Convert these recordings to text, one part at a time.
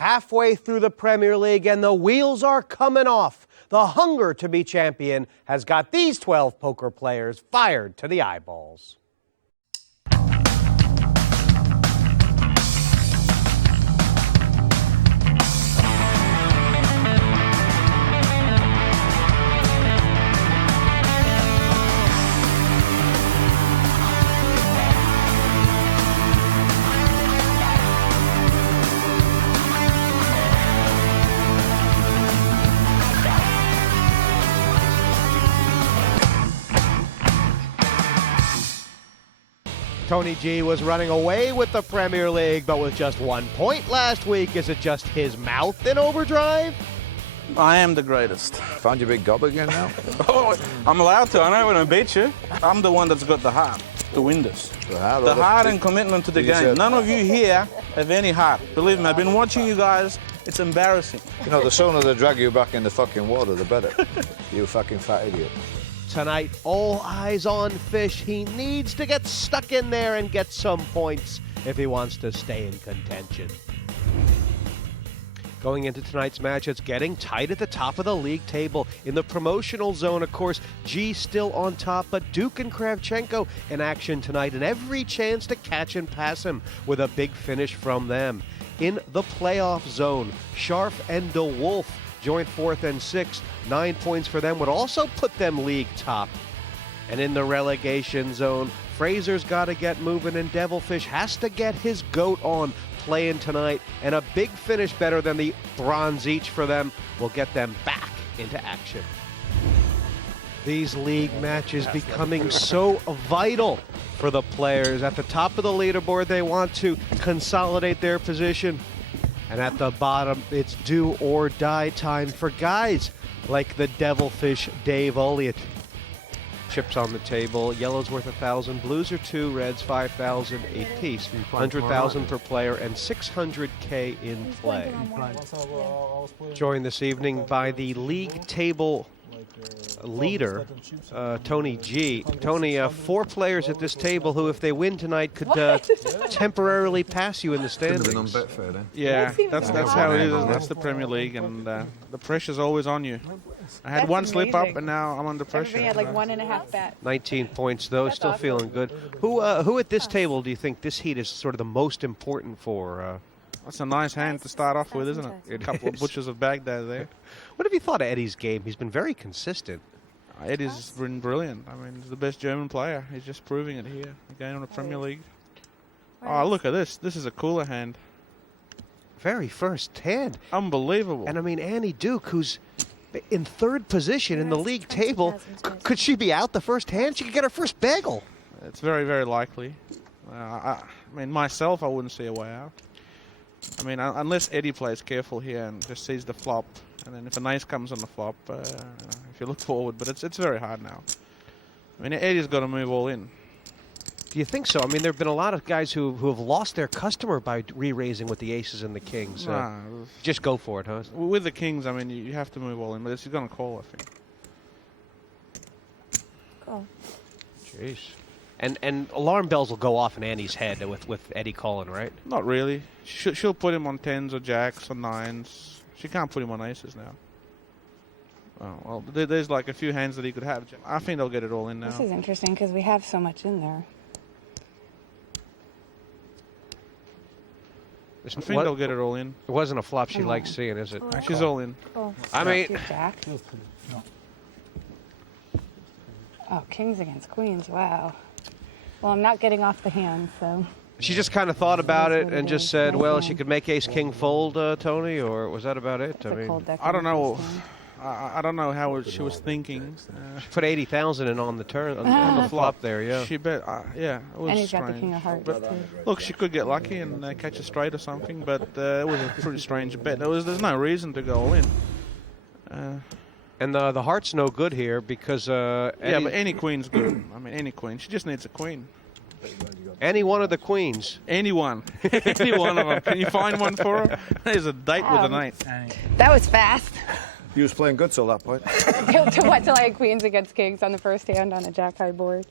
Halfway through the Premier League and the wheels are coming off. The hunger to be champion has got these 12 poker players fired to the eyeballs. Tony G was running away with the Premier League, but with just 1 point last week. Is it just his mouth in overdrive? I am the greatest. Found your big gob again now? Oh, I'm allowed to. I know when I beat you. I'm the one that's got the heart to win this. The heart and commitment to the game. None of you here have any heart. Believe me, I've been watching you guys. It's embarrassing. You know, the sooner they drag you back in the fucking water, the better. You fucking fat idiot. Tonight, all eyes on Fish. He needs to get stuck in there and get some points if he wants to stay in contention. Going into tonight's match, it's getting tight at the top of the league table. In the promotional zone, of course, G still on top, but Duke and Kravchenko in action tonight, and every chance to catch and pass him with a big finish from them. In the playoff zone, Scharf and Wolfe joint 4th and 6th. 9 points for them would also put them league top. And in the relegation zone, Frazer's got to get moving, and Devilfish has to get his goat on playing tonight. And a big finish better than the bronze each for them will get them back into action. These league matches becoming so vital for the players. At the top of the leaderboard, they want to consolidate their position. And at the bottom, it's do or die time for guys like the Devilfish Dave Olliott. Chips on the table. Yellow's worth 1,000, blues are 2, reds 5,000 a piece. 100,000 per player and 600K in play. Joined this evening by the league table leader, Tony G. Tony, 4 players at this table who, if they win tonight, could temporarily pass you in the standings. Yeah, that's how it is. That's the Premier League, and the pressure's always on you. I had one slip up, and now I'm under pressure. Everybody had like 1.5 bet. 19 points, though, still feeling good. Who at this table do you think this heat is sort of the most important for? That's a nice hand to start off with, isn't it? A couple of butchers of Baghdad there. What have you thought of Eddy's game? He's been very consistent. Eddy's been brilliant. I mean, he's the best German player. He's just proving it here, again on the Premier League. Oh, look at this. This is a cooler hand. Very first hand. Unbelievable. And I mean, Annie Duke, who's in 3rd position in the league table, could she be out the first hand? She could get her first bagel. It's very, very likely. I mean, myself, I wouldn't see a way out. I mean, unless Eddy plays careful here and just sees the flop, and then if an ace comes on the flop, if you look forward, but it's very hard now. I mean, Eddy's got to move all in. Do you think so? I mean, there have been a lot of guys who have lost their customer by re-raising with the aces and the kings. Just go for it, huh? With the kings, I mean, you have to move all in, but he's going to call, I think. Cool. Jeez. And alarm bells will go off in Annie's head with Eddy calling, right? Not really. She'll put him on 10s or jacks or 9s. She can't put him on aces now. Oh, well, there's like a few hands that he could have. I think they'll get it all in now. This is interesting because we have so much in there. I think they'll get it all in. It wasn't a flop she likes seeing, is it? She's all in. Cool. I mean... Oh, kings against queens, wow. Well, I'm not getting off the hand, so... She just kind of thought about it and just said, well, she could make ace-king fold, Tony, or was that about it? I mean, I don't know. I don't know how she was thinking. She put 80,000 in on the turn, on the flop there, yeah. She bet, yeah, it was and he's strange. got the king of hearts, but, too. Look, she could get lucky and catch a straight or something, but it was a pretty strange bet. There's no reason to go all in. And the heart's no good here because... yeah, but any queen's good. I mean, any queen. She just needs a queen. Any one of the queens. Anyone. Any one of them. Can you find one for her? There's a date with a knight. That was fast. You was playing good till that point. Till I had queens against kings on the first hand on a jack-high board.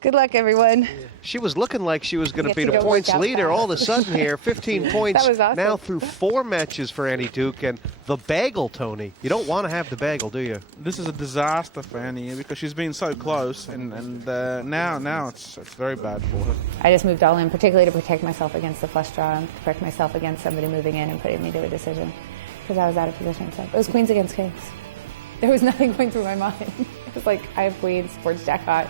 Good luck, everyone. She was looking like she was going to Get be to the go points work out leader fast. all of a sudden here. 15 points That was awesome. now through 4 matches for Annie Duke. And the bagel, Tony. You don't want to have the bagel, do you? This is a disaster for Annie because she's been so close, and now it's very bad for her. I just moved all in, particularly to protect myself against the flush draw and protect myself against somebody moving in and putting me to a decision because I was out of position. So it was queens against kings. There was nothing going through my mind. It was like, I have queens, board's jack hot.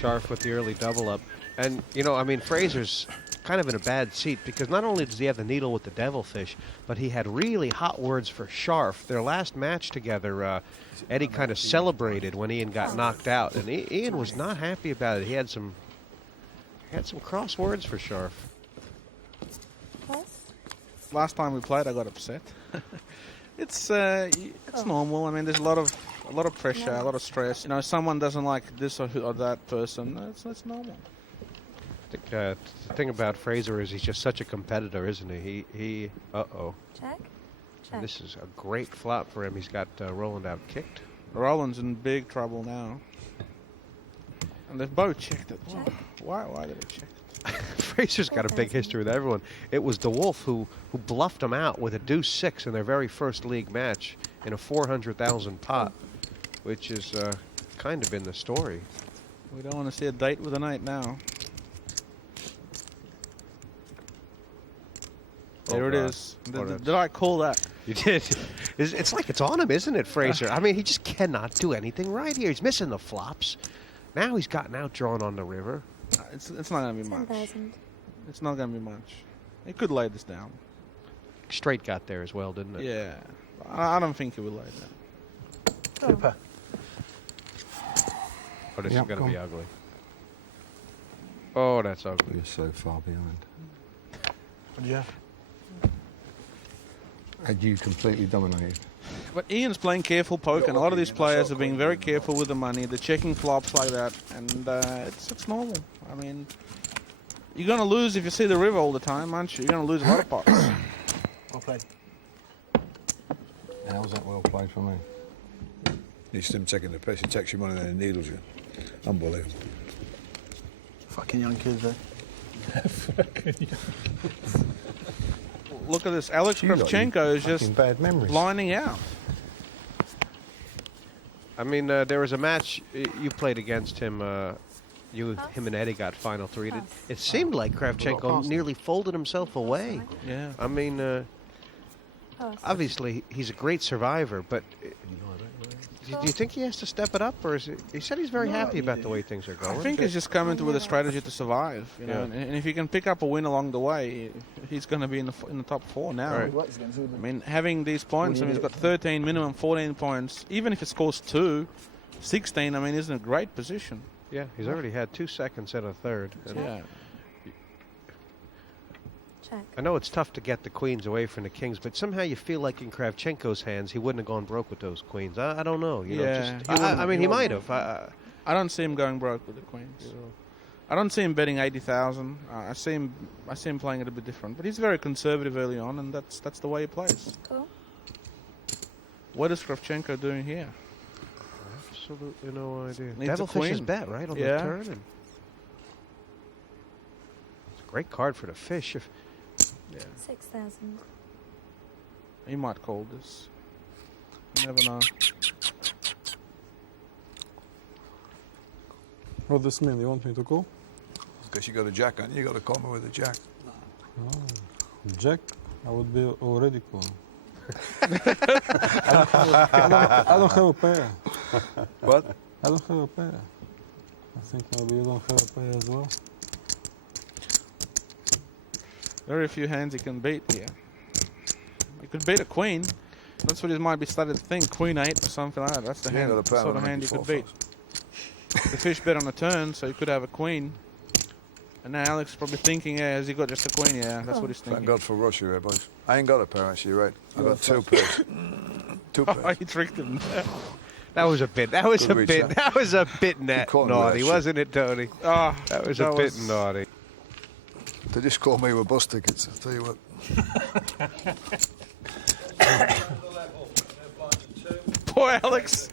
Scharf with the early double up. And, you know, I mean, Frazer's kind of in a bad seat because not only does he have the needle with the Devilfish, but he had really hot words for Scharf. Their last match together, Eddy kind of celebrated when Ian got knocked out, and Ian was not happy about it. He had some cross words for Scharf. Last time we played, I got upset. It's normal. I mean, there's a lot of pressure, a lot of stress. You know, someone doesn't like this or that person. That's normal. I think the thing about Frazer is he's just such a competitor, isn't he? He uh-oh. Check. And this is a great flop for him. He's got Roland out kicked. Roland's in big trouble now. And they've both checked it. Why did they check it? Frazer's got a big history with everyone. It was the Wolfe who bluffed him out with a deuce 6 in their very first league match in a 400,000 pot, which is kind of been the story. We don't want to see a date with a knight now. There it is. Did I call that? You did. It's like it's on him, isn't it, Frazer? I mean, he just cannot do anything right here. He's missing the flops. Now he's gotten outdrawn on the river. It's not going to be much. 10,000. It's not going to be much. He could lay this down. Straight got there as well, didn't it? Yeah. I don't think he will lay it down. Cooper. Oh, this is going to be ugly. Oh, that's ugly. You're so far behind. Yeah. And you completely dominated. But Ian's playing careful poker, and a lot of these players are being very careful with the money. They're checking flops like that, and it's normal. I mean, you're going to lose if you see the river all the time, aren't you? You're going to lose a lot of pots. Well played. How's that well played for me? He's still taking the piss. He takes your money and then he needles you. Unbelievable. Fucking young kids, eh? Look at this. Alex Kravchenko is just bad memories. lining out. I mean, there was a match you played against him. Him and Eddy got final 3. It seemed like Kravchenko nearly folded himself away. Yeah. I mean, obviously he's a great survivor, but do you think he has to step it up, or is he said he's very happy about the way things are going? I think he's just come into with a strategy to survive, you know. Yeah. And if he can pick up a win along the way, he's going to be in the top 4 now. Right. I mean, having these points, I mean, he's got 13 minimum, 14 points. Even if he scores 2, 16, I mean, he's in a great position. Yeah, he's already had 2 seconds and a third. And Yeah. Check. I know it's tough to get the queens away from the kings, but somehow you feel like in Kravchenko's hands, he wouldn't have gone broke with those queens. I don't know. You know, Yeah. just, I mean, he might have. I don't see him going broke with the queens. I don't see him betting 80,000. I see him playing it a bit different. But he's very conservative early on, and that's the way he plays. Cool. What is Kravchenko doing here? Absolutely no idea. Needs a Devilfish is queen. bet, right, on Yeah. the turn. And it's a great card for the fish. If 6,000. He might call this. You never know. What does this mean? You want me to call? Because you got a jack on you, you got to call me with a jack. Oh, Jack, I would be already calling. I don't have a pair. What? I don't have a pair. I think maybe you don't have a pair as well. Very few hands he can beat here. He could beat a queen. That's what he might be started to think. Queen 8 or something like that. That's the You ain't hand, got a pair, sort of I'll hand make you you could fall beat. The fish bet on a turn, so he could have a queen. And now Alex is probably thinking, yeah, has he got just a queen? Yeah, that's what he's Thank thinking. God for Russia here, boys. I ain't got a pair, actually, you're right. I got 2 pairs. 2 Oh, pairs. he tricked him. that was a bit. That was Good a reach, bit. huh? That was a bit caught me with naughty, that shit. wasn't it, Tony? Oh, That was a bit naughty. They just call me with bus tickets, I'll tell you what. Poor Alex.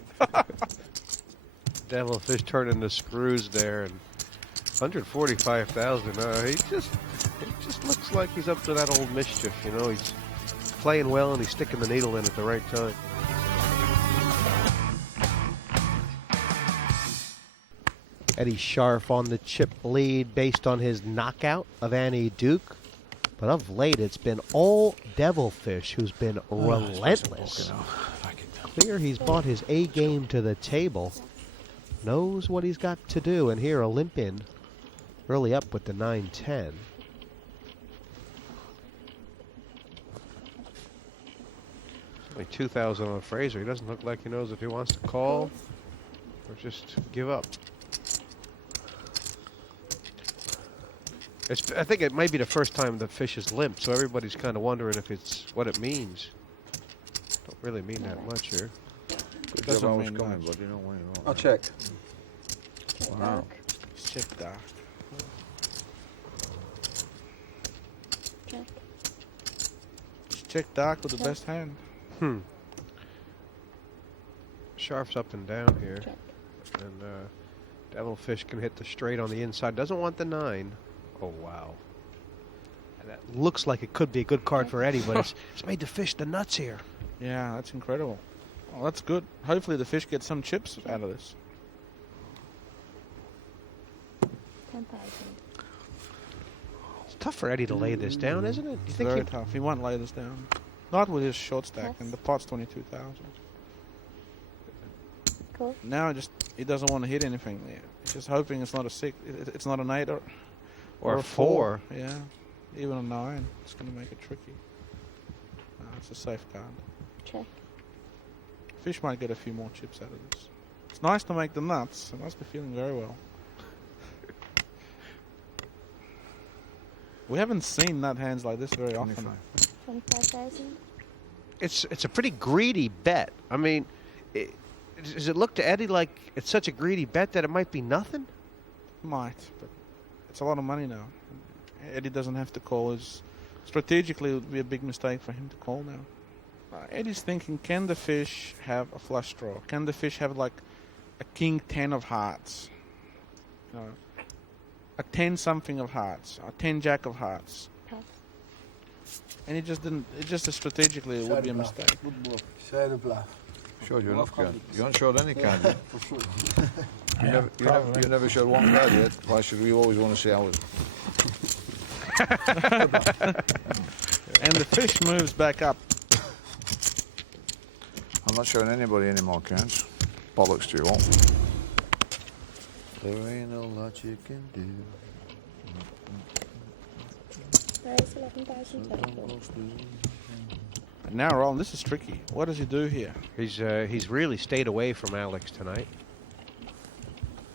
Devilfish turning the screws there, and 145,000. He just looks like he's up to that old mischief. You know, he's playing well and he's sticking the needle in at the right time. Eddy Scharf on the chip lead based on his knockout of Annie Duke. But of late, it's been all Devilfish who's been relentless. Clear he's brought his A game to the table. Knows what he's got to do. And here, a limp in. Early up with the 9-10. Only 2,000 on Frazer. He doesn't look like he knows if he wants to call or just give up. I think it might be the first time the fish is limp, so everybody's kind of wondering if it's what it means. Don't really mean that much here. Good job I was coming, but you don't win it all. I'll check. Wow. Check dark. Check. Check dark with the best hand. Scharf's up and down here. Check. And Devilfish can hit the straight on the inside. Doesn't want the 9. Oh, wow. And that looks like it could be a good card for Eddy, but it's made the fish the nuts here. Yeah, that's incredible. Well, that's good. Hopefully the fish get some chips out of this. 10,000. It's tough for Eddy to lay this down, isn't it? You It's think very he'd- tough. He won't lay this down. Not with his short stack, Yes. and the pot's 22,000. Cool. Now he doesn't want to hit anything there. He's just hoping it's not a 6. It's not an 8 or a a 4. Yeah, even a 9. It's going to make it tricky. No, it's a safe card. Check. Fish might get a few more chips out of this. It's nice to make the nuts. It must be feeling very well. We haven't seen nut hands like this very often. 25,000. It's a pretty greedy bet. I mean, does it look to Eddy like it's such a greedy bet that it might be nothing? Might, but it's a lot of money now. Eddy doesn't have to call. Strategically, it would be a big mistake for him to call now. Eddy's thinking, can the fish have a flush draw? Can the fish have like a king 10 of hearts? You know, a 10 something of hearts, a 10 jack of hearts. Pass. And he just didn't. It just strategically it would be a mistake. Share the bluff. Showed you enough card. You haven't showed any card yet. For sure. You never showed one card yet. Why should we always want to see how it... And the fish moves back up. I'm not showing anybody any more cards. Bollocks to you all. There ain't a lot you can do. There is 11,000 total. And now, Roland, this is tricky. What does he do here? He's really stayed away from Alex tonight.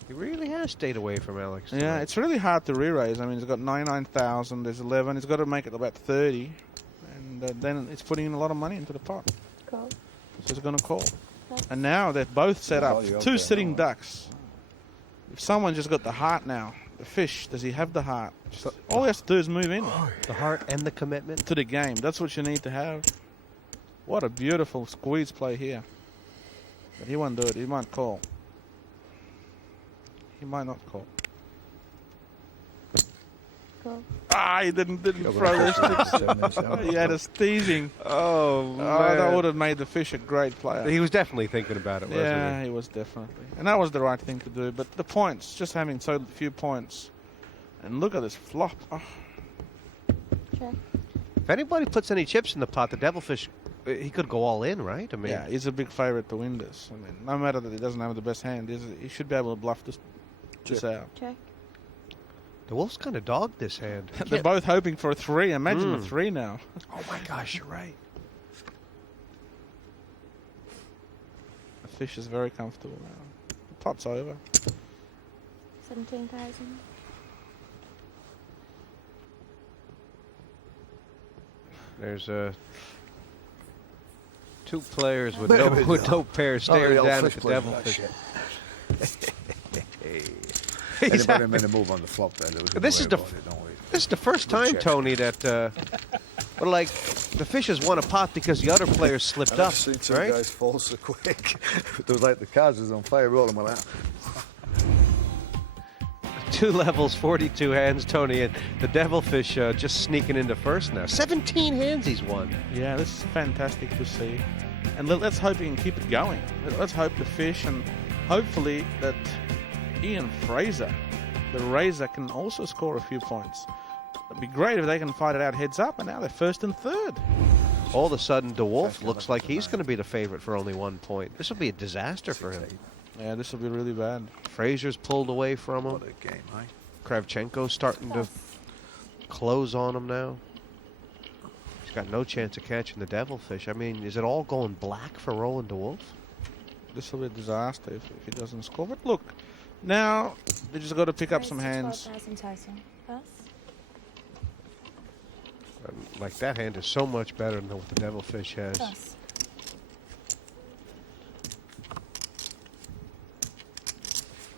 He really has stayed away from Alex tonight. Yeah, it's really hard to re-raise. I mean, he's got 99,000. There's 11. He's got to make it about 30, and then it's putting in a lot of money into the pot. Cool. So he's going to call. Pass. And now they're both set Oh, up. you're Two okay. sitting Oh. ducks. If someone just got the heart now, the fish, does he have the heart? All he has to do is move in The heart and the commitment. to the game. That's what you need to have. What a beautiful squeeze play here. But he won't do it. He might call. He might not call. Cool. Ah, he didn't throw this. He had us teasing. Oh, That would have made the fish a great player. He was definitely thinking about it, wasn't Yeah, he was definitely. And that was the right thing to do. But the points, just having so few points. And look at this flop. Oh, Check. he? If anybody puts any chips in the pot, the Devilfish, he could go all in, right? I mean, yeah, he's a big favorite to win this. I mean, no matter that he doesn't have the best hand, he should be able to bluff this out. Check. the Wolf's kind of dogged this hand. They're both hoping for a 3. Imagine a 3 now. Oh my gosh, you're right. The fish is very comfortable now. The pot's over. 17,000. There's two players with no pair staring down at the Devilfish. Anybody made a move on the flop there? There was This is the don't we? This is the first time, check. Tony, that But like, the fish has won a pot because the other players slipped I've up, seen two right? guys fall so quick. It was like the cards was on fire, rolling like that. 2 levels, 42 hands, Tony, and the Devilfish just sneaking into first now. 17 hands he's won. Yeah, this is fantastic to see. And let's hope he can keep it going. Let's hope the fish and hopefully that Ian Frazer, the Razor, can also score a few points. It'd be great if they can fight it out heads up, and now they're first and third. All of a sudden, Wolfe looks like he's going to be the favorite for only 1 point. This will be a disaster for him. Yeah, this will be really bad. Frazer's pulled away from him. What a game, eh? Kravchenko's starting to close on him now. He's got no chance of catching the Devilfish. I mean, is it all going black for Roland to Wolfe? This will be a disaster if he doesn't score. But look, now they just got to pick up some hands. 12,000 total. Plus. Like, that hand is so much better than what the Devilfish has. Plus.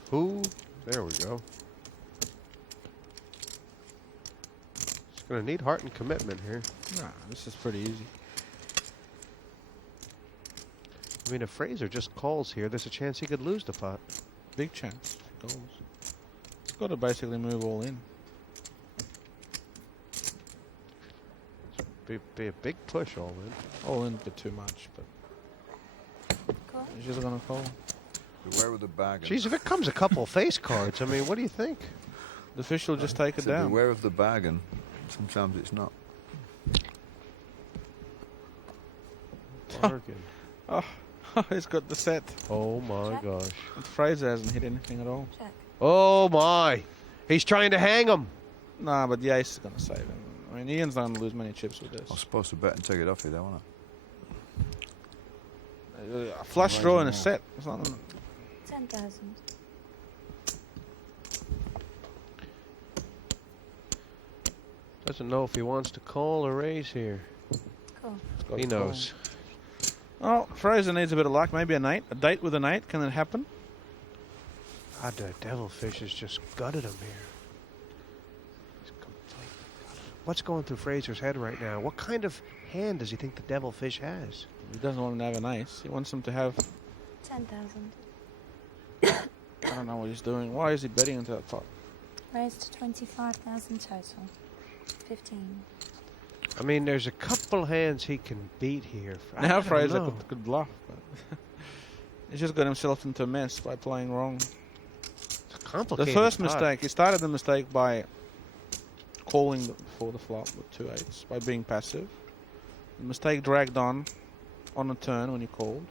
Who? There we go. It's going to need heart and commitment here. Nah, this is pretty easy. I mean, if Frazer just calls here, there's a chance he could lose the pot. Big chance. Goals. He's got to basically move all in. Be a big push all in. All in, but too much. But Cool. he's just going to call. Beware of the bag. Jeez, if it comes a couple of face cards, I mean, what do you think? The fish will just take it So down. beware of the bag, and sometimes it's not. Bargain. Oh, he's got the set. Oh my Check. gosh. And Fraser hasn't hit anything at all. Check. Oh my. He's trying to hang him. Nah, but the ace is going to save him. I mean, Ian's not going to lose many chips with I was this. supposed to bet and take it off you, though, wasn't A flush draw in a set. It's not gonna... 10,000. Doesn't know if he wants to call or raise here. Cool. it's got He to call. knows. Oh, Fraser needs a bit of luck. Maybe an 8. A date with an 8. Can it happen? God, the Devilfish has just gutted him here. He's completely gutted. What's going through Frazer's head right now? What kind of hand does he think the Devilfish has? He doesn't want him to have an ace. He wants him to have... 10,000. I don't know what he's doing. Why is he betting into that pot? Raised to 25,000 total. 15. I mean, there's a couple hands he can beat here. I Now don't Fraser know. could bluff. But he's just got himself into a mess by playing wrong. It's a The complicated first pot. mistake, he started the mistake by calling before the flop with 2 8s, by being passive. The mistake dragged on a turn when he called.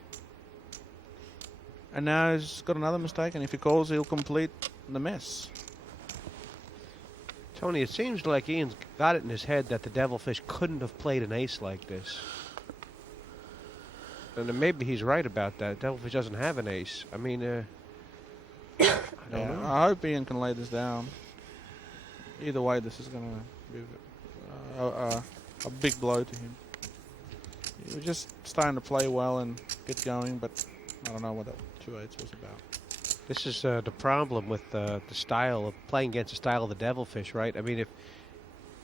And now he's got another mistake, and if he calls, he'll complete the mess. Tony, it seems like Ian's got it in his head that the Devilfish couldn't have played an ace like this. And then maybe he's right about that. Devilfish doesn't have an ace. I mean, I don't know. I hope Ian can lay this down. Either way, this is going to be a big blow to him. He was just starting to play well and get going, but I don't know what that 2 8s was about. This is the problem with the style of playing against the style of the Devilfish, right? I mean, if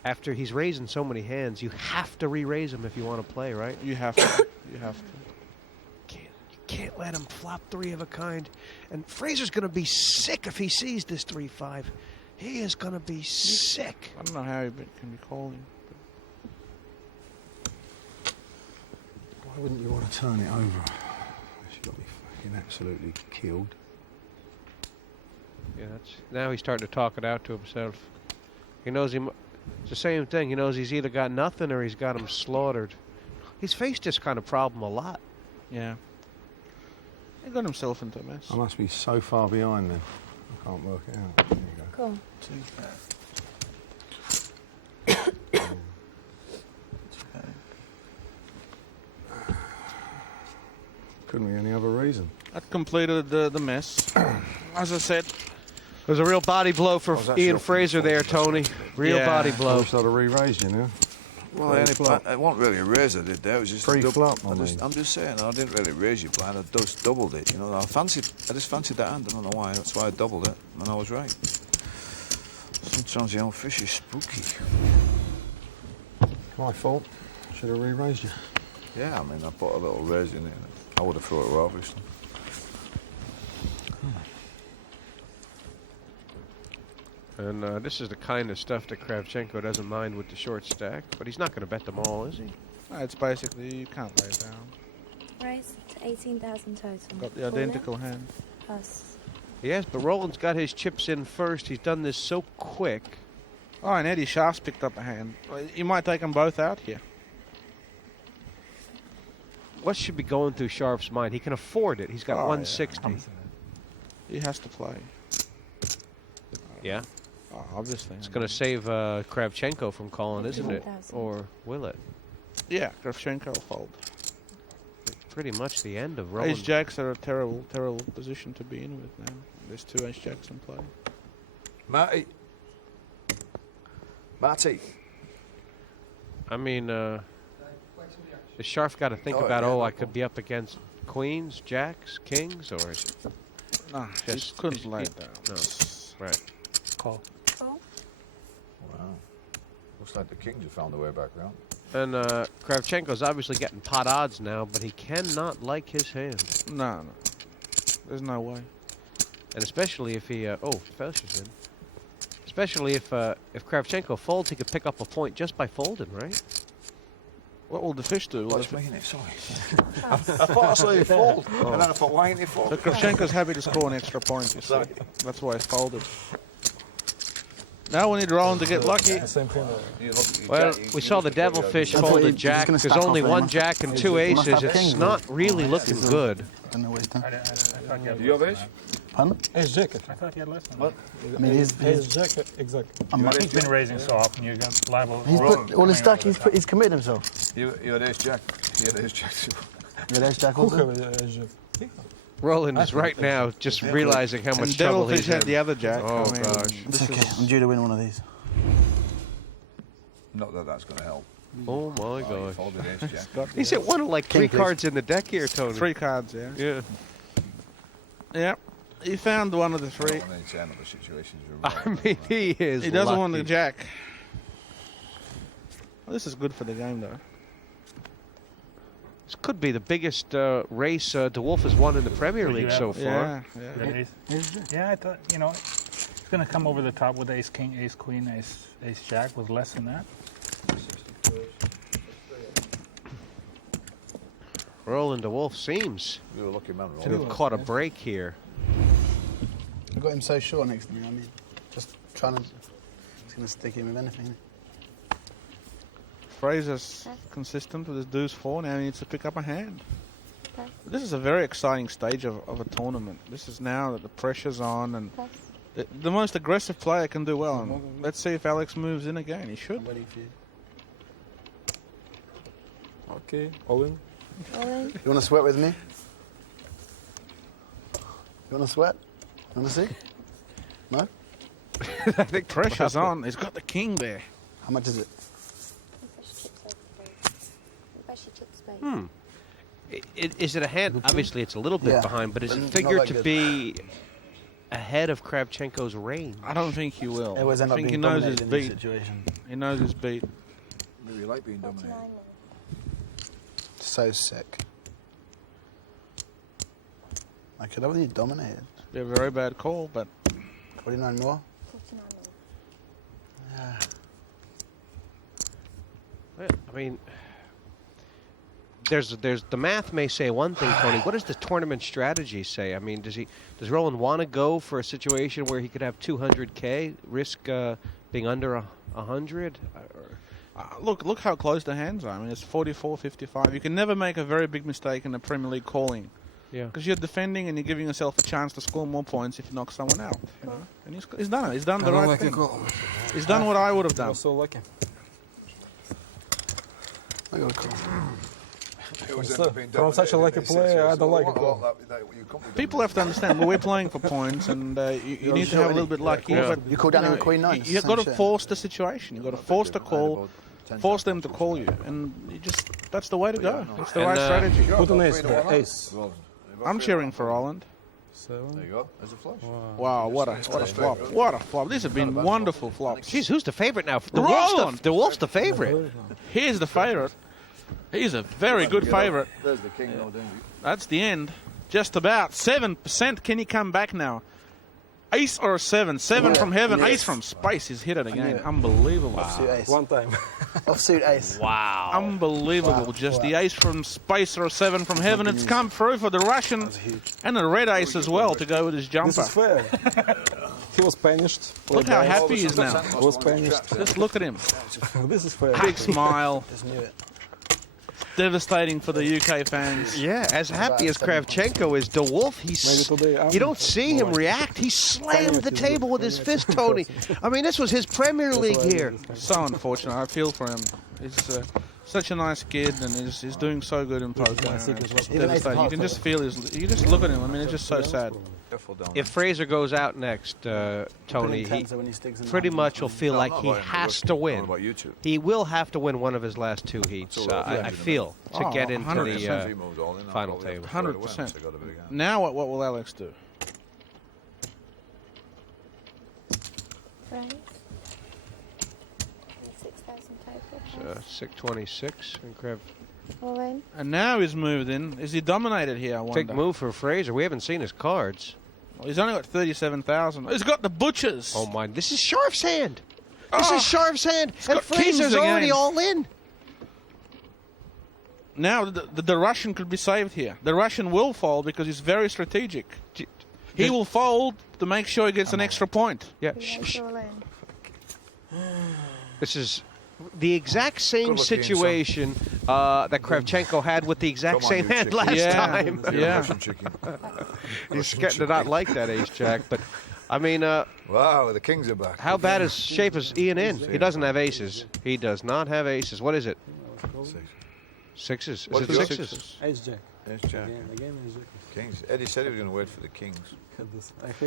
after he's raising so many hands, you have to re-raise him if you want to play, right? You have to. You have to. You can't let him flop 3 of a kind. And Frazer's going to be sick if he sees this 3-5. He is going to be sick. I don't know how he can be calling. Why wouldn't you want to turn it over? She's got to be fucking absolutely killed. Yeah, now he's starting to talk it out to himself. He knows it's the same thing. He knows he's either got nothing or he's got him slaughtered. He's faced this kind of problem a lot. Yeah. He got himself into a mess. I must be so far behind then. I can't work it out. There you go. Cool. Couldn't be any other reason. That completed the mess. As I said, It was a real body blow for Ian Frazer there, Tony. Real Yeah. body I blow. wish I'd have re-raised you now. Well, it wasn't really a raise I did there. It was just Pre-flop, I'm just saying, I didn't really raise your blind. I just doubled it. You know, I just fancied that hand. I don't know why. That's why I doubled it, and I was right. Sometimes the old fish is spooky. My fault. Should have re-raised you. Yeah, I mean, I put a little raise in it. I would have thought it were obviously. And this is the kind of stuff that Kravchenko doesn't mind with the short stack, but he's not going to bet them all, is he? It's basically you can't lay it down. Raise to 18,000 total. Got the Call identical in, hand. Plus. Yes, but Roland's got his chips in first. He's done this so quick. Oh, and Eddy Scharf's picked up a hand. You might take them both out here. What should be going through Scharf's mind? He can afford it. He's got 160. He has to play. Yeah. Oh, obviously. It's going to save Kravchenko from calling, isn't it? 15,000. Or will it? Yeah, Kravchenko will fold. It's pretty much the end of Roland. Ace Jacks are a terrible, terrible position to be in with now. There's 2 Ace Jacks in play. Marty. I mean, the Scharf got to think about, I could be up against queens, jacks, kings, or is it No, just couldn't lay it down. No. Right. Call. Wow. Looks like the Kings have found their way back round. And Kravchenko's obviously getting pot odds now, but he cannot like his hand. No. There's no way. And especially if he, Felsh's in. Especially if Kravchenko folds, he could pick up a point just by folding, right? What will the fish do? What's making it? Sorry. I thought I saw you fold, and then I thought, why ain't he fold? So Kravchenko's happy to score an extra point, you see. That's why he's folded. Now we need Roland to get lucky. Well, we saw the Devilfish fold a jack. There's only one jack and 2 aces. It's not really looking good. I don't know what he's done. Do you have ace? Pardon? Ace jacket. I thought he had less than What? I mean, Ace jacket, exactly. He's been raising so often, you're liable. put all his stack. He's committed himself. You had ace jack. You had ace jack. You had ace jack also. Roland is right now just realizing how much And trouble Devilfish he's had in. the other jack. Oh, I mean, gosh. It's okay. I'm due to win one of these. Not that that's going to help. Oh, my Oh, you God. folded ace jack. He's at one of like 3 King, cards in the deck here, Tony. 3 cards, yeah. Yeah. Yep. He found one of the 3. I don't want any end of the situations. I mean, he is He doesn't want the lucky. jack. Well, this is good for the game, though. This could be the biggest race Wolfe has won in the Premier Could you League have- so far. Yeah. Yeah, I thought, it's going to come over the top with ace king, ace queen, ace jack with less than that. Roland Wolfe seems You were a lucky man, to Roland. have caught a break here. I got him so short next to me. I mean, just trying to. He's going to stick him with anything. Frazer's consistent with his deuce 4. Now he needs to pick up a hand. This is a very exciting stage of a tournament. This is now that the pressure's on and the most aggressive player can do well. And let's see if Alex moves in again. He should. I'm waiting for you. Okay, all in. You want to sweat with me? You want to sweat? You want to see? No? I think Pressure's on. He's got the king there. How much is it? Is it a hand? Obviously, it's a little bit Yeah. behind, but is But it not figured that to good. be ahead of Kravchenko's range? I don't think he will. It always I end up think he being knows his dominated in this beat. situation. He knows his beat. Maybe you like being dominated. So sick. I could have you dominated. Be a very bad call, but 49 more? Yeah. Well, I mean, there's the math may say one thing, Tony. What does the tournament strategy say? I mean, does Roland want to go for a situation where he could have 200K, risk being under 100? look how close the hands are. I mean, it's 44-55. You can never make a very big mistake in the Premier League calling. Yeah. Because you're defending and you're giving yourself a chance to score more points if you knock someone out. And he's done it. He's done the right thing. He's done what I would have done. So lucky. I got a call. From such a lucky player, I don't like it. People have to understand, well, we're playing for points, and you need to have a little bit lucky. Yeah. But You call down with Queen 9. You've got to force the situation. You've got to force the call, force them to call you, and that's the way to go. It's the right strategy. Put an ace there, ace. I'm cheering for Roland. There you go. There's a flush. Wow, what a flop. What a flop. These have been wonderful flops. Jeez, who's the favorite now? Roland! The Wolfe's the favorite. Here's the favourite. He's a very good favourite. There's the king, no danger. That's the end. Just about 7%. Can he come back now? Ace or a 7? 7 from heaven. Yes. Ace from space. He's hit it again. Unbelievable. Offsuit ace. One time. Offsuit ace. Wow. Unbelievable. Wow. Just Wow. the ace from space or a 7 from heaven. It's come through for the Russian. That's huge. And a red ace as well to go with his This is jumper. fair. He was punished. Look how happy he is now. Was punished. Just look at him. This is fair. Big smile. Just knew it. Devastating for the UK fans. Yeah, as happy as Kravchenko is, the Wolfe, you don't see him react. He slammed the table with his fist, Tony. I mean, this was his Premier League here. So unfortunate. I feel for him. He's such a nice kid, and he's doing so good in poker. It's devastating. You can just feel you just look at him. I mean, it's just so sad. If Frazer goes out next, Tony, he pretty much will feel like he has to win. He will have to win one of his last 2 heats, I feel, to get into the final table. 100%. Now what will Alex do? Right. 6,000 total. 626 and Krav. All in. And now he's moved in. Is he dominated here, I wonder? Big move for Frazer. We haven't seen his cards. Well, he's only got 37,000. He's got the butchers. Oh my! This is Scharf's hand. This is Scharf's hand, and got kings Frazer's again. already all in. Now the Russian could be saved here. The Russian will fold because he's very strategic. He will fold to make sure he gets an extra point. Yeah. It's all in. This is the exact same Good looking, situation that Kravchenko had with the exact Come on, same you hand chicken. last Yeah. time. Yeah. Russian chicken. He's getting to not like that ace jack, but I mean, Wow, the kings are back. how bad is shape is Ian in? He doesn't have aces. He does not have aces. What is it? Sixes. Is What's it yours? sixes? Ace jack. Yes, Jack. Again, ace jack. Kings. Eddie said he was going to wait for the kings.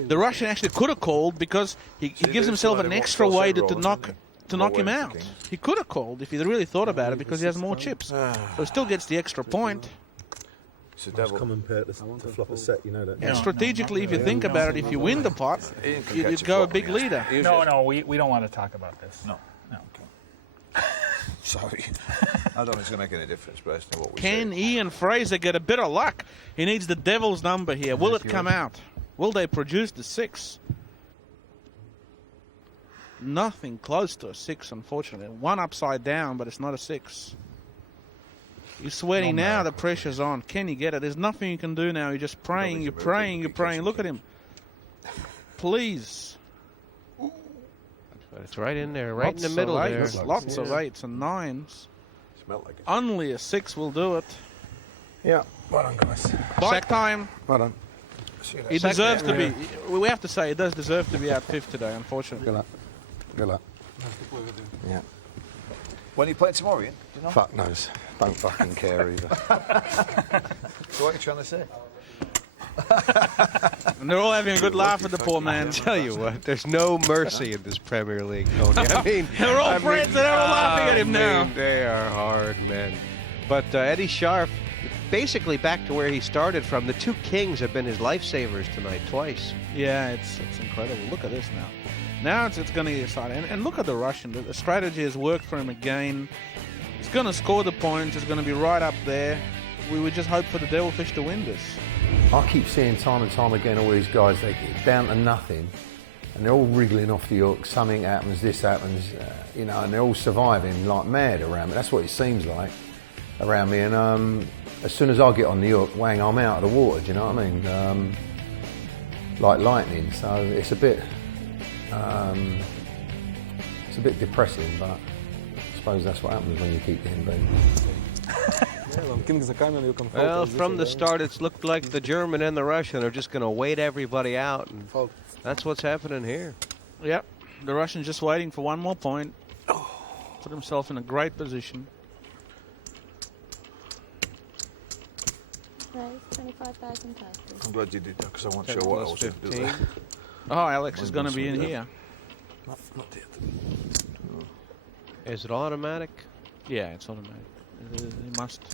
The Russian actually could have called because he See, gives this himself is an why they extra won't way cross to that knock roll, to knock him way with out. the kings. He could have called if he really thought about it because he has more chips. So he still gets the extra point. It's a devil. Common pair to flop a set, you know that. And strategically, if you think about it, if you win the pot, Ian can you'd catch go a flop big against leader. him. No, we don't want to talk about this. No. Sorry. I don't think it's going to make any difference based on what we Can say. Ian Frazer get a bit of luck? He needs the devil's number here. Will it come out? Will they produce the 6? Nothing close to a 6, unfortunately. 1 upside down, but it's not a 6. He's sweating now. The pressure's on. Can he get it? There's nothing you can do now. You're just praying. You're praying. You're praying. Look at him. Please. But it's right in there, right in the Lots middle of there. eights, Lots of 8s and 9s. Smelled like it. Only a 6 will do it. Yeah. Well done, guys. Bike time. Well done. He deserves to be. We have to say, he does deserve to be out 5th today, unfortunately. Good luck. Good luck. Yeah. When are you playing tomorrow, Ian? Do you know? Fuck knows. Don't fucking care either. So what are you trying to say? And they're all having a good laugh at the poor man. I tell you what, there's no mercy in this Premier League, Tony. I mean, They're all friends and they're all laughing at him now. They are hard men. But Eddy Scharf, basically back to where he started from. The 2 kings have been his lifesavers tonight, twice. Yeah, it's incredible. Look at this now. Now it's going to get exciting. And look at the Russian. The strategy has worked for him again. He's going to score the points. It's going to be right up there. We would just hope for the Devilfish to win this. I keep seeing time and time again all these guys, they get down to nothing and they're all wriggling off the hook. Something happens, this happens, you know, and they're all surviving like mad around me. That's what it seems like around me. And as soon as I get on the hook, whang, I'm out of the water, do you know what I mean? Like lightning. So it's a bit depressing, but I suppose that's what happens when you keep getting beaten. Well, from the start, it's looked like the German and the Russian are just going to wait everybody out, and that's what's happening here. Yep. The Russian's just waiting for one more point. Put himself in a great position. Right, 25,000 total. I'm glad you did that because I wasn't 10 sure what I plus was going to do 15. there. Oh, Alex is going to be in here. Not yet. Is it automatic? Yeah, it's automatic. He must.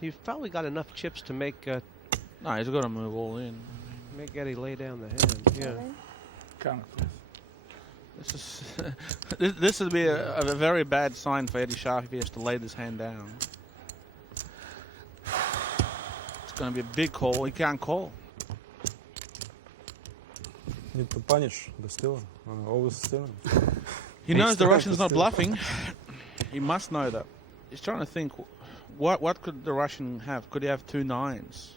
He's probably got enough chips to make No, he's got to move all in. Eddie lay down the hand. Yeah. Count it, please. This would be a very bad sign for Eddy Scharf if he has to lay this hand down. It's going to be a big call. He can't call. Need to punish the stealer. Always stealing. He knows the Russian's not bluffing. He must know that. He's trying to think, what could the Russian have? Could he have 2 nines?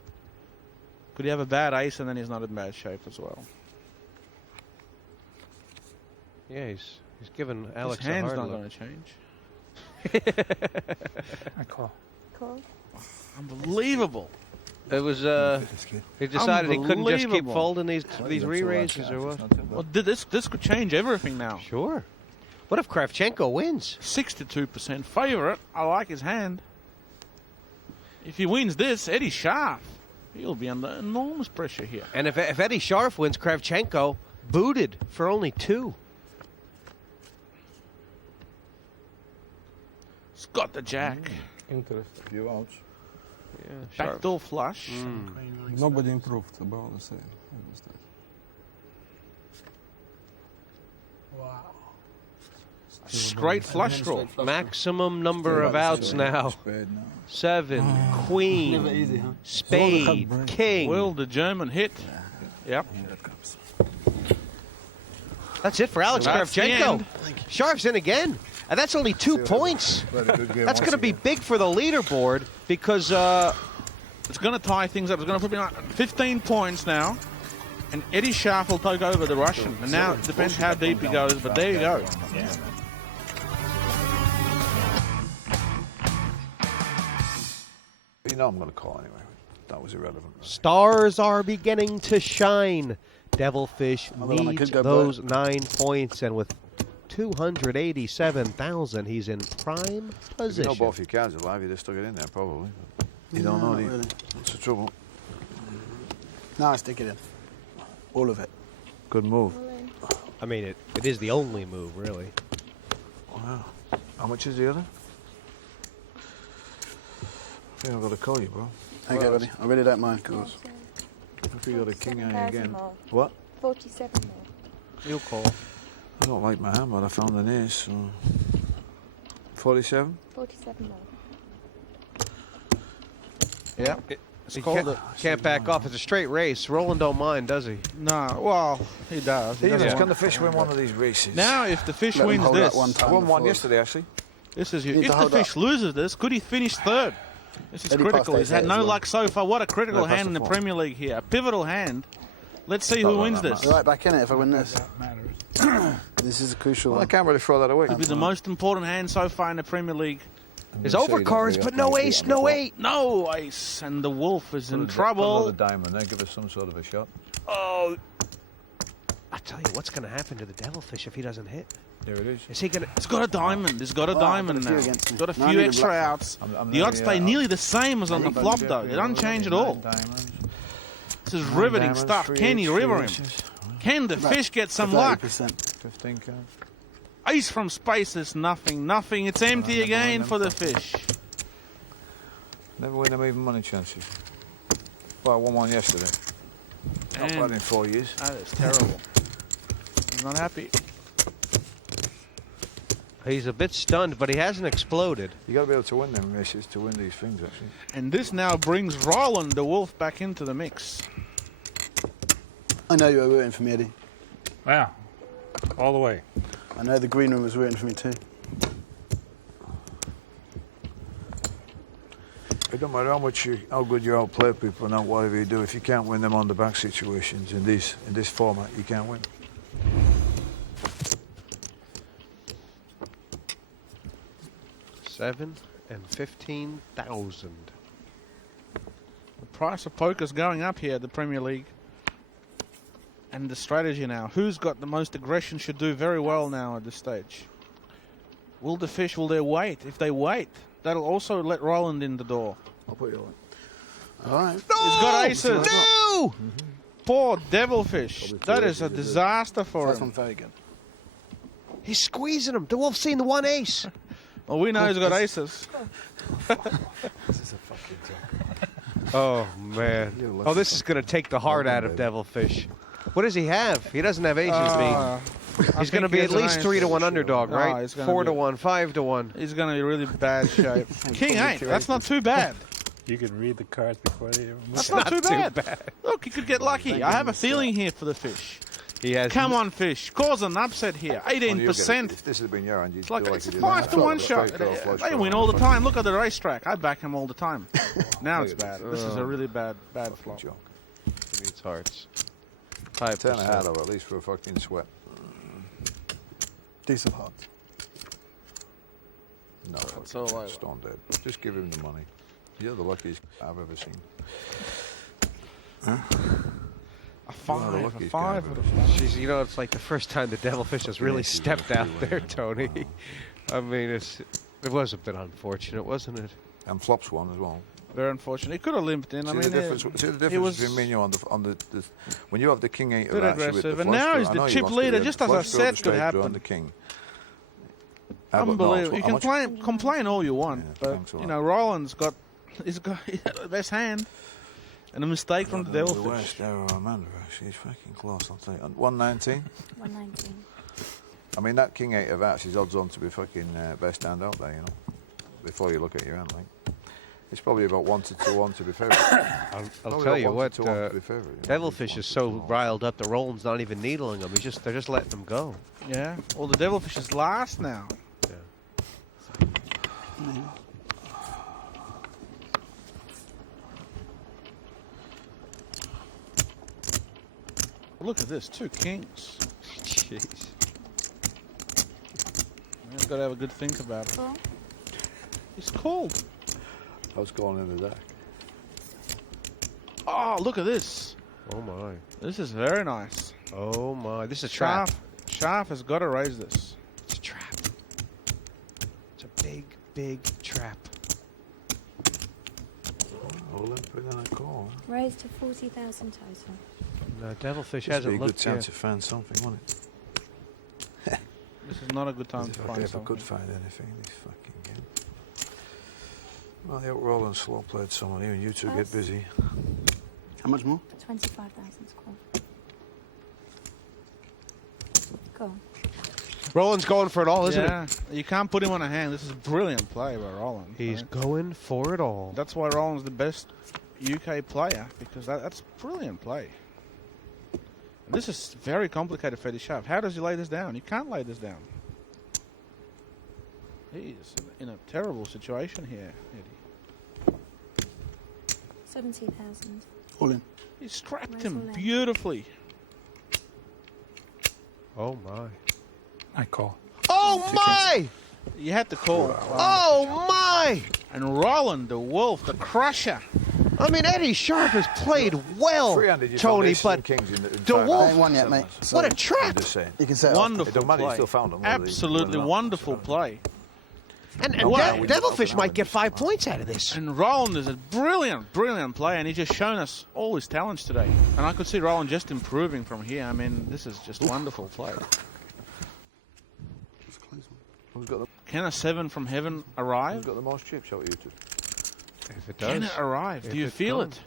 Could he have a bad ace and then he's not in bad shape as well? Yeah, he's given Alex His hand's a hard not look. going to change. I call. Call. Unbelievable. It was he decided he couldn't just keep Unbelievable. folding these re-raises or what? Well, this could change everything now. Sure. What if Kravchenko wins? 62% favourite. I like his hand. If he wins this, Eddy Scharf, he'll be under enormous pressure here. And if Eddy Scharf wins, Kravchenko booted for only 2. He's got the jack. Interest. Few outs. Yeah, Backdoor flush. Nobody improved. About the same. Wow. Straight flush draw. Maximum number of outs now. Spade now. 7, queen, spade, king. Will the German hit? Yep. That's it for Alex That's the Kravchenko. end. Scharf's in again. And that's only 2 points. That's going to be big for the leaderboard because It's going to tie things up. It's going to put me on 15 points now. And Eddy Scharf will take over the Russian. And now it depends how deep he goes, but there you go. Yeah. You know I'm going to call anyway. That was irrelevant. stars are beginning to shine. Devilfish needs those 9 points, and with 287,000, he's in prime If position. you know both your cards alive, you'd have stuck it in there probably. You don't know, do you? Really. That's the trouble. No, I stick it in. All of it. Good move. I mean, it is the only move, really. Wow. How much is the other? I think I've got to call you, bro. Okay, buddy. I really don't mind. Because if you got a king eye again. More. What? 47 more. You'll call. I don't like my hand, but I found an ace, so. 47? 47 more. Yeah. He can't back off. It's a straight race. Roland don't mind, does he? No, well, he does. He doesn't Can want- the fish win one of these races? Now, if the fish Let him wins hold this, that one I time won one before. yesterday, actually. this is Need huge. to If the hold fish up. loses this, could he finish third? This is Eddy critical. passed He's had ace no as well. luck so far. What a critical No, hand in the passed the Premier League here. A pivotal hand. Let's see not who like wins that this. Right back in it if I win this. That matters. This is a crucial Well, I one. can't really throw that away. It'll be the most important hand so far in the Premier League. His overcards, but no ace, no 8. No ace, and the Wolfe is in Another trouble. diamond there. Give us some sort of a shot. Oh, I tell you, what's going to happen to the Devilfish if he doesn't hit? There it is. Is he going to? He's got a diamond. He's got a Oh, diamond I've got a few now. against He's me. got a No, I few need a extra black one. outs. I'm The odds stay nearly the same as on the flop, though. They don't change at all. This is riveting stuff. Can he river him? Can the fish get some luck? 30%. 15 cards. Ace from space is nothing. Nothing. It's empty again for the fish. Never win them even money chances. Well, I won one yesterday. Not bad in And 4 years. that is terrible. He's not happy. He's a bit stunned, but he hasn't exploded. You got to be able to win them races to win these things, actually. And this now brings Roland, the Wolfe, back into the mix. I know you were rooting for me, Eddy. Wow. All the way. I know the green room was rooting for me too. It don't matter how good you outplay people and whatever you do. If you can't win them on the back situations in this format, you can't win. $7,000 and $15,000. The price of poker's going up here at the Premier League. And the strategy now. Who's got the most aggression should do very well now at this stage. Will the fish, will they wait? If they wait, that'll also let Roland in the door. I'll put you on. All right. He's got aces. No! Poor Devilfish. That is a disaster for That's him. one very good. He's squeezing him. DeWolf's seen the 1 ace. Well, we know he's got aces. This is a fucking joke. Oh, man. Oh, this is going to take the heart out of Devilfish. What does he have? He doesn't have aces, He's going to be at least 3 to 1 underdog, No, right? he's gonna 4 be- to 1, 5 to 1. He's going to be really bad shape. King 8, that's not too bad. You can read the cards before they even move. That's not too bad. Look, you could get lucky. I have a feeling here for the fish. He has. Come on, fish. Cause an upset here. 18%. If this had been your hand, you'd It's like feel it's a you did 5 to 1 that. shot. Straight off flush They draw. win all the time. Look at the racetrack. I back him all the time. Now it's bad. This is a really bad flop. Joke. It's hearts. 10 ahead 5%. of at least for a fucking sweat. Decent heart. No, That's all I stone dead. Just give him the money. You're the luckiest I've ever seen. A One of the 5. A luckiest 5 guys would I've have done. Jeez, you know, it's like the first time the Devilfish has really stepped out there, Tony. I mean, it was a bit unfortunate, wasn't it? And flops one as well. Very unfortunate. He could have limped in. I See mean, the difference was between me and you on the when you have the king 8 of bit actually with the aggressive. And flush now draw, he's I the know you chip lost it, leader, you just had as I flush draw, the said could straight draw, happen. and the king. How about Unbelievable. You how can much? complain all you want, Yeah, but thanks a lot. you know Roland's got he had the best hand, and a mistake from the The Devilfish. worst error Amanda, actually, he's fucking close, I'll tell you. 119? 119. I mean, that king 8 of hearts is odds on to be fucking best hand out there, you know, before you look at your hand, like. It's probably about 1 to 2 on to be favourite. I'll tell you what, Devilfish Devilfish is so riled up, the Roland's not even needling him. They're just letting him go. Yeah. Well, the Devilfish is last now. Look at this, 2 kings. Jeez. You've got to have a good think about it. Cool. It's cold. I was calling in the deck. Oh, look at this. Oh, my. This is very nice. Oh, my. This is a trap. Scharf has got to raise this. It's a trap. It's a big, big trap. Roland put in a call. Raised to 40,000 total. No, Devilfish This would be hasn't a good looked time yet. to find something, wouldn't it? This is not a good time As to if I find ever something. could find anything in this fucking game. Well, the Roland slow played someone here, and you two get busy. How much more? 25,000 cool. Cool. Roland's going for it all, isn't Yeah, it? you can't put him on a hand. This is a brilliant play by Roland. He's right? going for it all. That's why Roland's the best UK player, because that's brilliant play. And this is very complicated for Eddy Scharf. How does he lay this down? He can't lay this down. He's in a terrible situation here, Eddy. 70,000. All in. He strapped Where's him Roland? beautifully. Oh, my. I call. Oh, my! You had to call. Oh, my! And Roland, the Wolfe, the crusher. I mean, Eddy Scharf has played well, Three-handed, you Tony, found but aces and kings in the five Wolf- I ain't won yet, mate. So what a trap! I'm just saying. you can say it. Wonderful It don't matter, you play. still found him, whether he Absolutely won or not. wonderful play. And Wow. Devilfish might get 5 points out of this. And Roland is a brilliant, brilliant player, and he's just shown us all his talents today. And I could see Roland just improving from here. I mean, this is just wonderful play. Who's got the, Can a 7 from heaven arrive? who's got the most chips out of you two? If it Can does. it arrive? If Do you it feel comes. it?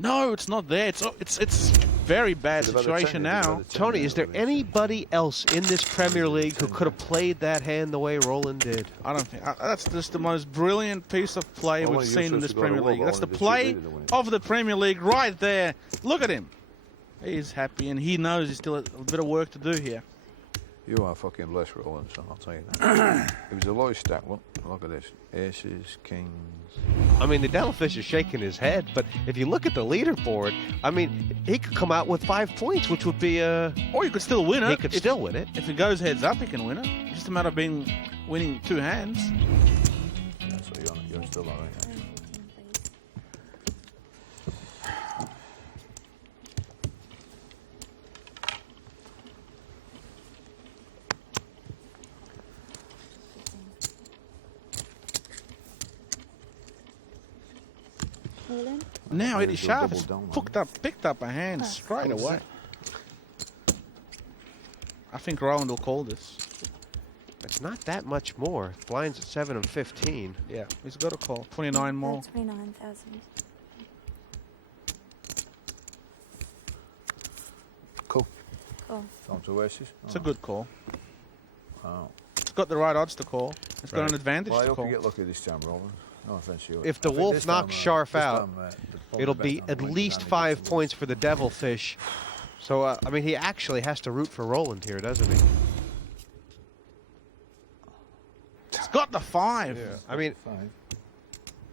No, it's not there. It's very bad They've had a 10, situation they've had now. a 10 Tony, is there already. anybody else in this Premier League who could have played that hand the way Roland did? I don't think that's just the most brilliant piece of play Well, we've you're seen in supposed this to go to Premier war, League. but That's the only the play cheerleader to win it. of the Premier League right there. Look at him. He's happy, and he knows he's still a bit of work to do here. You are fucking blessed, Roland, son, I'll tell you that. It was a low stack one. Look at this. Aces, kings. I mean, the Devilfish is shaking his head, but if you look at the leaderboard, I mean, he could come out with 5 points, which would be Or you could still win it. he could still win it. If it goes heads up, he can win it. It's just a matter of winning 2 hands. Yeah, so you're still all right. Roland? Now Eddy He'll Scharf double has down, picked up a hand straight Close away. I think Roland will call this. It's not that much more. Blinds at 7 and 15. Yeah, he's got a call. 29 more. 29,000. Cool. Call. Time to aces. It's a good call. Oh. It's got the right odds to call. It's got an advantage Well, I to hope call. you get lucky this time, Roland. No offense to you. If the I think Wolf this knocks time, Scharf this out, time, the it'll best be hand at wins least and 5 then points for the Devilfish. So, I mean, he actually has to root for Roland here, doesn't he? It's got the 5. Yeah. I mean,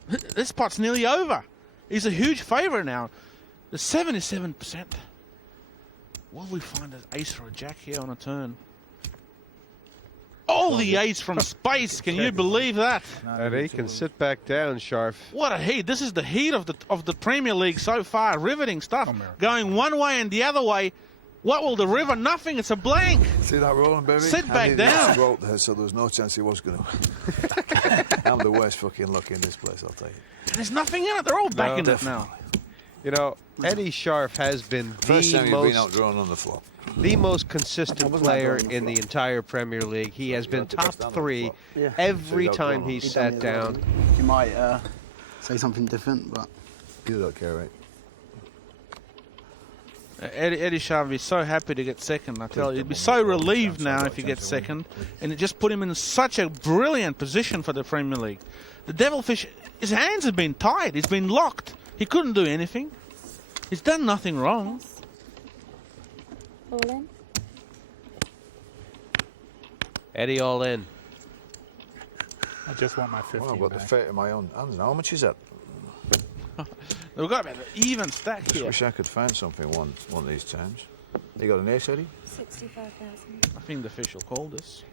This pot's nearly over. He's a huge favourite now. The 77%. Will we find an ace or a jack here on a turn? Oh, the ace from space. Can you believe that? and he can sit back down, Scharf. What a heat. This is the heat of the Premier League so far. Riveting stuff. Going one way and the other way. What will the river? Nothing. It's a blank. See that Roland, baby? Sit back I down. needed to out there, so there was no chance he was going to. I'm the worst fucking luck in this place, I'll tell you. There's nothing in it. They're all back in it now. You know, Eddy Scharf has been First time the you've been most, outdrawn on the flop. the most consistent player in the entire Premier League. He has been top 3 every time he's sat down. You might say something different, but You don't care, right? Eddy Scharf would be so happy to get second, I tell you. He'd be so relieved now if he gets second. And it just put him in such a brilliant position for the Premier League. The Devilfish, his hands have been tied. He's been locked. He couldn't do anything. He's done nothing wrong. All in. Eddy all in. I just want my 15 Well, I've got the back. fate in my own hands now. How much is that? We've got an even stack I here. wish I could find something one of these times. You got an ace, Eddy? 65,000. I think the fish will call this.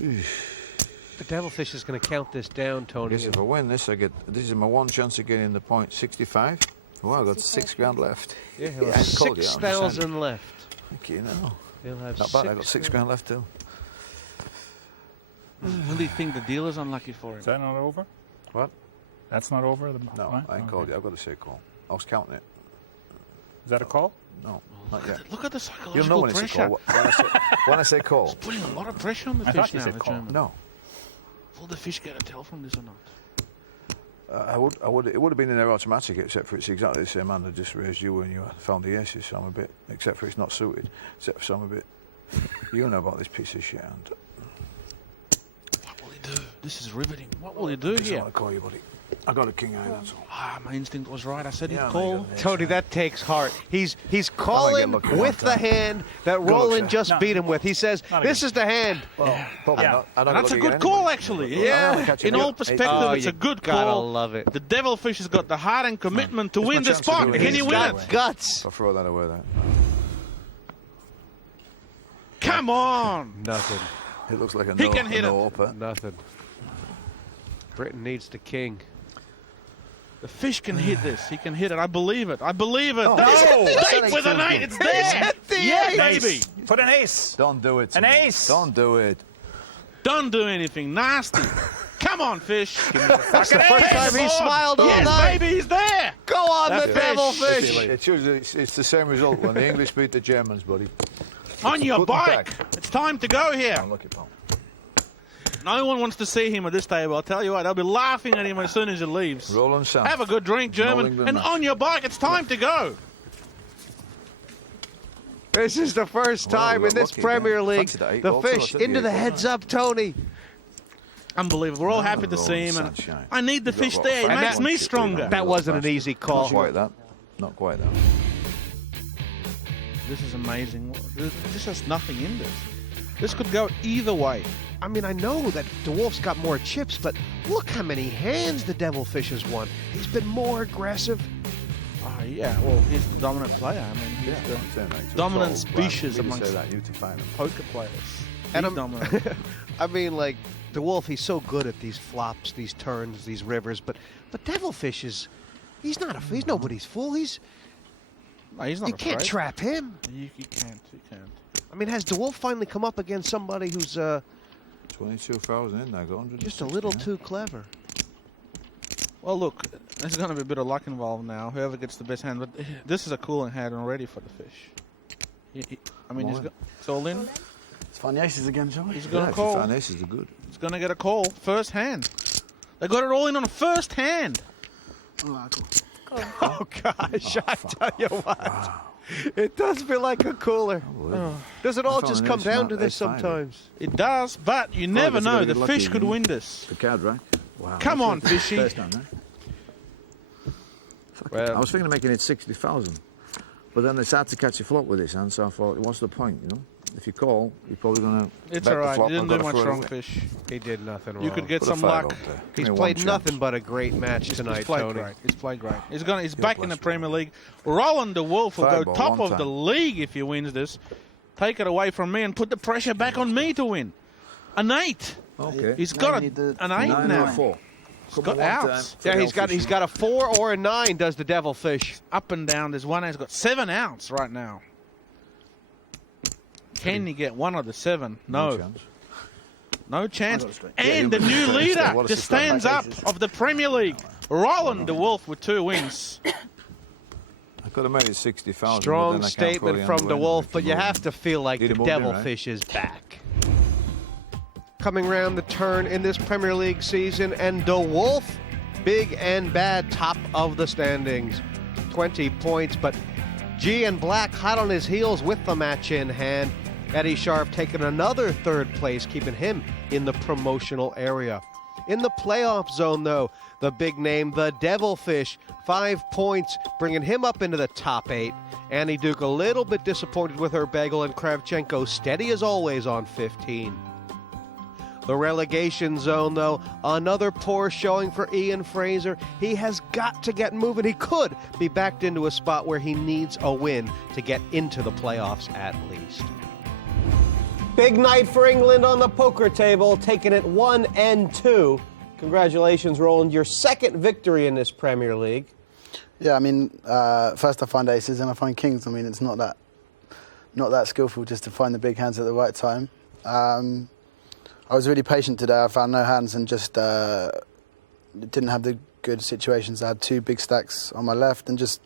The Devilfish is going to count this down, I Tony. guess if I win this, I get. This is my one chance of getting the point. 65. Well, I've got 6 grand left. Yeah, he'll I have haven't called you, I'm just saying. 6,000 left. Thank you. No, He'll have not bad. I got 6 grand left too. What do you think the deal is unlucky for him? Is that not over? What? That's not over? No, Right? I ain't Okay. called you. I've got to say call. I was counting it. Is that a call? No, not yet. Look at the You'll know psychological when it's a pressure. call. When I say call. It's putting a lot of pressure on the I fish thought you now, said the call. German. No. Will the fish get a tell from this or not? I would. It would have been in there automatic, except for it's exactly the same hand I just raised you when you found the aces. So I'm a bit, except for it's not suited. Except for I'm a bit. You know about this piece of shit hand. What will he do? This is riveting. What will he do I just here? want to call you, buddy. I got a king eye. That's all. Ah, my instinct was right. I said he'd Yeah, call. Tony, that takes heart. He's calling lucky one with the time. hand that luck, Roland sir. just No. beat him with. He says, Not this again. is the hand. Well, probably Yeah. not. I don't And that's a look good at call, anybody. actually. I'm Yeah. gonna catch In you. all perspective, Oh, it's you a good gotta call. love it. The Devilfish has got the heart and commitment to It's win my the chance to spot. do it. Can He's you He's win got it? guts. I'll throw that away there. Come on. Nothing. It looks like a He no, can hit a it. no upper. Nothing. Britain needs the king. The fish can hit this. He can hit it. I believe it. I believe it. Oh, Date with an 8. It's there. Yeah, baby. Put an ace. Don't do it. to An me. ace. Don't do it. Don't do anything nasty. Come on, fish. That's the first time he smiled all Yes, night. baby, he's there. Go on, That's the fish. Devilfish. It's usually it's the same result when the English beat the Germans, buddy. On your Put them bike. back. It's time to go here. Unlucky pal. No one wants to see him at this table. I'll tell you what, they'll be laughing at him as soon as he leaves. Roland Sam. Have a good drink, German. England And match. on your bike, it's time to go. This is the first Well, time we in got this lucky Premier there. League. Fancy that 8 The ball, so I fish took the into 8 the ball. heads up, Tony. Unbelievable. We're all happy to Roland see him. And Sunshine. I need the You've got fish about there. It 5 makes me points to stronger. do That wasn't an easy call. Not quite that. Not quite that. This is amazing. This has nothing in this. This could go either way. I mean, I know that the Wolf's got more chips, but look how many hands the Devilfish has won. He's been more aggressive. Oh, yeah. Well, he's the dominant player. I mean, he's the I'm saying that. It's dominant all species grand. You amongst say that, you to find them. poker players. And He's dominant. I mean, like, the Wolf, he's so good at these flops, these turns, these rivers, but Devilfish is, he's nobody's fool. No, he's not You can't afraid. trap him. You can't. You can't. I mean, has DeWolf finally come up against somebody who's 22,000 in there, got 100. just a little too clever? Well, look, there's going to be a bit of luck involved now. Whoever gets the best hand, but this is a cooling hand already for the fish. I mean, it's all in. let's find the aces again, shall we? He's Yeah, going to if you call. find aces, they're good. He's going to get a call. First hand. They got it all in on a first hand. All right, cool. Cool. Oh, gosh, I tell you what. It does feel like a cooler. Does it all found just an come ace, down not to this ace five. sometimes? It does, but you never just gotta know. get The lucky, fish could you know. win this. The card rack. Wow. Come on, that's it. fishy. First time, eh? Well, I was thinking of making it 60,000. But then it's hard to catch a flop with this hand, so I thought, what's the point, you know? If you call, you're probably going to. It's all right. You didn't do much wrong, fish. he did nothing wrong. You could get Put a some five luck. up there. He's Give me one played chance. nothing but a great match He's tonight, played Tony. great. He's played great. He's back in the Premier League. Roland the Wolfe will Five go ball, top one of the time. league if he wins this. Take it away from me and put the pressure back on me to win. An 8. Okay. He's Now got you need an 8 9 or now. 4. He's got outs. Yeah, he's got a 4 or a 9. Does the Devilfish? Up and down. There's one. He's got 7 outs right now. Can you get one of the 7? No. No chance. And the new leader, What a the system. stands up of the Premier League. Roland the Wolfe with 2 wins. I could have made it 60,000. Strong statement from the Wolf, but you have to feel like the Did he move in, Devilfish is back. Coming round the turn in this Premier League season, and the Wolf, big and bad, top of the standings. 20 points, but G and Black hot on his heels with the match in hand. Eddy Scharf taking another 3rd place, keeping him in the promotional area. In the playoff zone, though, the big name, the Devilfish, 5 points, bringing him up into the top 8. Annie Duke a little bit disappointed with her bagel, and Kravchenko steady as always on 15. The relegation zone, though, another poor showing for Ian Frazer. He has got to get moving. He could be backed into a spot where he needs a win to get into the playoffs at least. Big night for England on the poker table, taking it 1-2. Congratulations, Roland, your 2nd victory in this Premier League. Yeah, I mean, first I find aces and I find kings. I mean, it's not that skillful just to find the big hands at the right time. I was really patient today. I found no hands and just didn't have the good situations. I had 2 big stacks on my left and just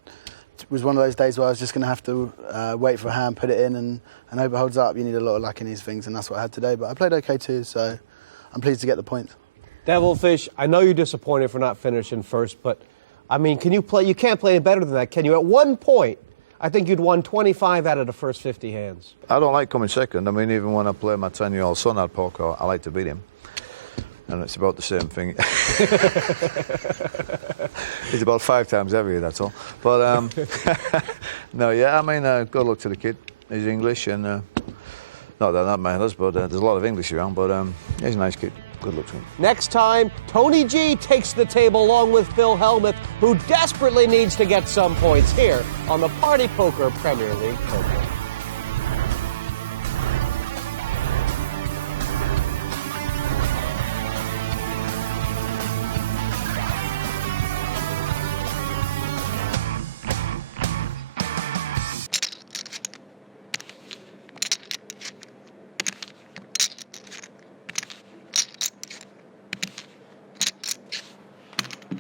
it was one of those days where I was just going to have to wait for a hand, put it in and hope it holds up. You need a lot of luck in these things, and that's what I had today. But I played okay too, so I'm pleased to get the points. Devilfish, I know you're disappointed for not finishing first, but I mean, can you play? You can't play any better than that, can you? At one point, I think you'd won 25 out of the first 50 hands. I don't like coming second. I mean, even when I play my 10-year-old son at poker, I like to beat him. And it's about the same thing. It's about 5 times heavier, that's all. But, no, yeah, I mean, good luck to the kid. He's English, and not that that matters, but there's a lot of English around, but he's a nice kid. Good luck to him. Next time, Tony G takes the table along with Phil Hellmuth, who desperately needs to get some points here on the Party Poker Premier League program.